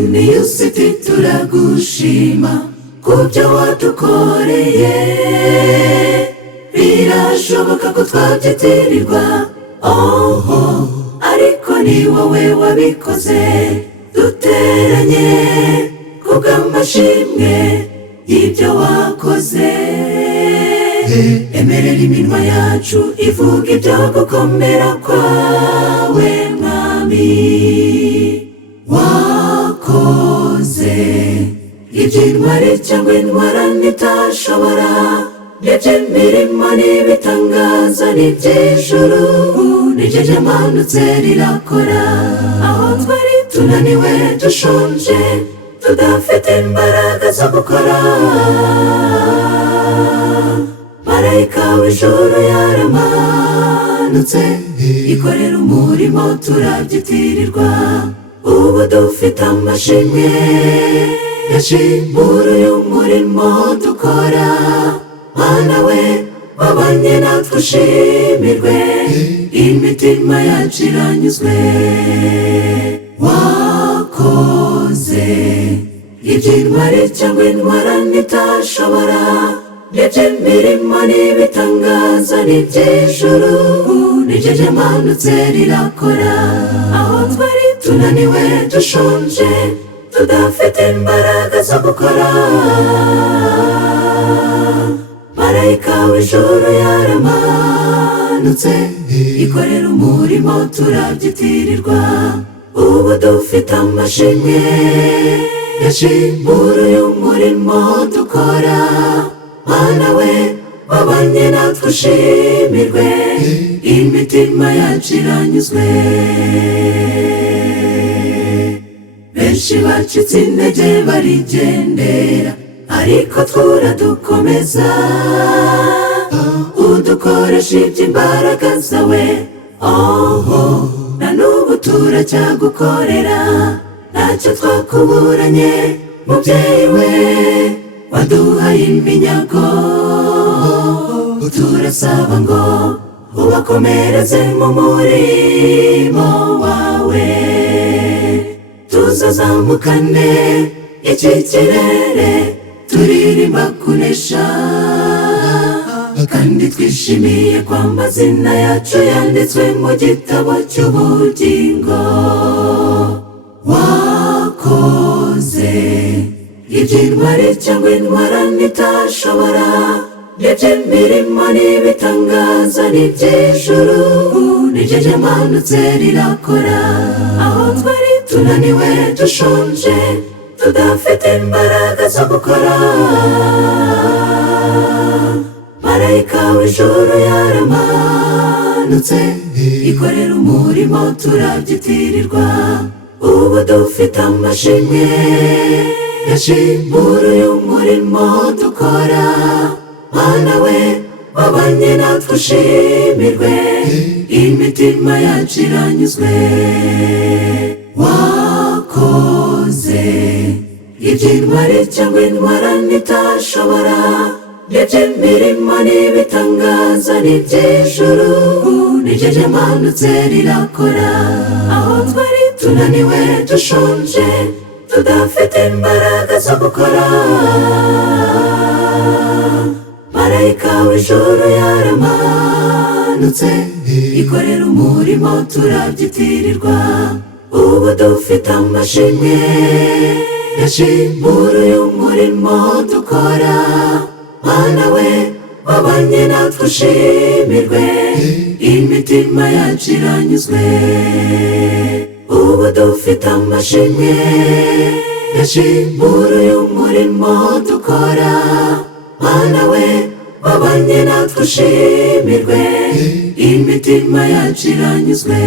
munini usiti turagushima kubyo wadukoreye. Birashoboka ko twabyitirirwa, ariko ni wowe wabikoze. Duteranye kubw'amashimwe y'ibyo wakoze. Emerera iminwa yacu ivuga ibyo gukomera kwawe mwami. Wakoze iby'intwari cyangwa intwarane itashobora, n'iby'imirimo n'ibitangaza n'iby'ijuru niryo ryamanutse rirakora. Aho twari tunaniwe dushonje tudafite imbaraga zo gukora, marayika w'ijuru yaramanutse ikorera umurimo turabyitirirwa. Ubu dufite amashimwe yashimura uyu murimo dukora. Mana we wabanye natwe ushimirwe, imitima yacu iranyuzwe. Wakoze iby'intwari cyangwa intwarane itashobora, n'iby'imirimo n'ibitangaza n'iby'ijuru niryo ryamanutse rirakora. Aho twari tunaniwe dushonje tudafite imbaraga zo gukora, marayika w'ijuru yaramanutse ikorera umurimo turabyitirirwa. Ubu dufite amashimwe yashimura uyu murimo dukora. Mana we wabanye natwe ushimirwe, imitima yacu iranyuzwe. Benshi bacitse intege barigendera, ariko twuradukomeza. Udukoresha iby'imbaraga zawe, na n'ubu turacyagukorera. Ntacyo twakuburanye mubyeyi we, waduhaye iminyago. Turasaba ngo ubakomereze mu murimo wawe. Tuzazamukane iki kirere turirimba kunesha, kandi twishimiye ko amazina yacu yanditswe mu gitabo cy'ubugingo. Wakoze iby'intwari cyangwa intwarane itashobora, n'iby'imirimo n'ibitangaza n'iby'ijuru niryo ryamanutse rirakora. Aho twari tunaniwe dushonje tudafite imbaraga zo gukora, marayika w'ijuru yaramanutse ikorera umurimo turabyitirirwa. Ubu dufite amashimwe yashimura uyu murimo dukora. Mana we wabanye natwe ushimirwe, imitima yacu iranyuzwe. Wakoze iby'intwari cyangwa intwarane itashobora, n'iby'imirimo n'ibitangaza n'iby'ijuru niryo ryamanutse rirakora. Aho twari tunaniwe dushonje tudafite imbaraga zo gukora, marayika w'ijuru yaramanutse ikorera umurimo turabyitirirwa. Ubu dufite amashimwe yashimura uyu murimo dukora. Mana we wabanye natwe ushimirwe, imitima yacu iranyuzwe. Ubu dufite amashimwe yashimura uyu murimo dukora. Mana we wabanye natwe ushimirwe, imitima yacu iranyuzwe.